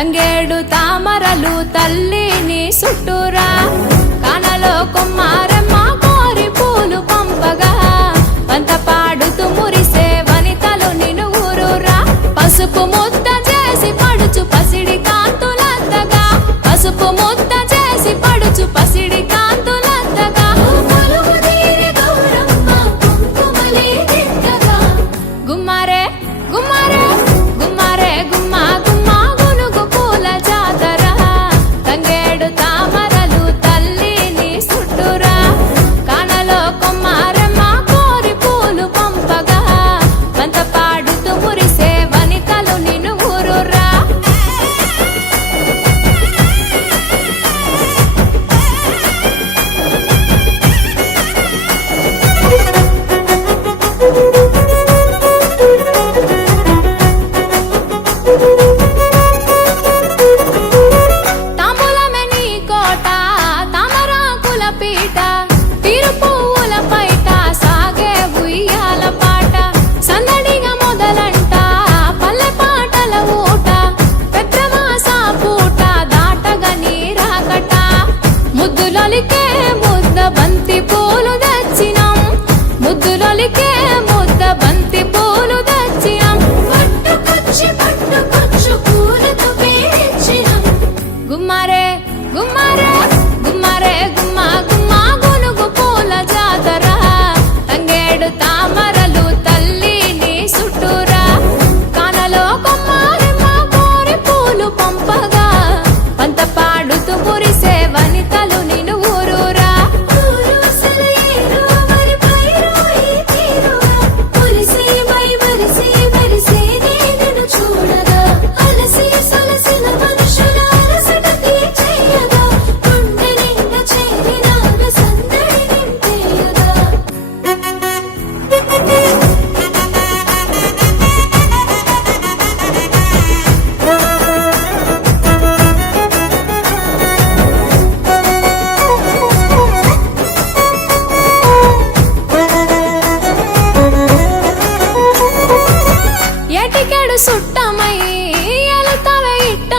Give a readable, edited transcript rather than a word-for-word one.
తంగేడు తామరలు తల్లిని చుట్టూరా కానలో కొమ్మారమ్మ కోరి పూలు పంపగా పంత పాడుతూ మురిసే వనితలు నిన్ను ఊరూరా పసుపు ముద్ద చేసి పడుచు పసిడి కాంతులంతగా పసుపు ముద్ద చేసి పడుచు పసిడి కాంతులంతగా గుమ్మారే గుమ్మారే గుమ్మారే గుమ్మా గుమ్మా గునుగు పూల జాతర తంగేడు తామరలు తల్లిని చుట్టూరా కానలో కొమ్మారమ్మ కోరి పూలు పంపగా పంత పాడుతూ మురిసే వనితలు నిన్ను ఊరూరా తాంబూలమే నీ కోట తామరాకుల పీట తీరు పువ్వుల పైట సాగే ఉయ్యాల పాట సందడిగా మొదలంట పల్లె పాటల ఊట పెద్రమాస పూట దాటగా నీరాకట ముద్దులొలికే ముద్ద బంతి పూలు తెచ్చినాం ముద్దులొలికే ముద్ద బంతి పూలు తెచ్చినాం పట్టుకొచ్చు పూలతో పేర్చినాం గుమ్మారే గుమ్మారే గుమ్మారే గుమ్మా గుమ్మా గునుగు పూల జాతర తంగేడు తామరలు తల్లిని చుట్టూరా కానలో కొమ్మారమ్మ కోరి పూలు పంపగా పంత పాడుతూ మురిసే వనితలు నిన్ను ఊరూరా చూడగా అలసి సలసిన మనుషుల అలసట తీర్చేయగా గుండె నిండా చేరినాగ సందడి నింపేయగా ఏటికెడు సుట్టమై ఎలుతవే ఇట్ట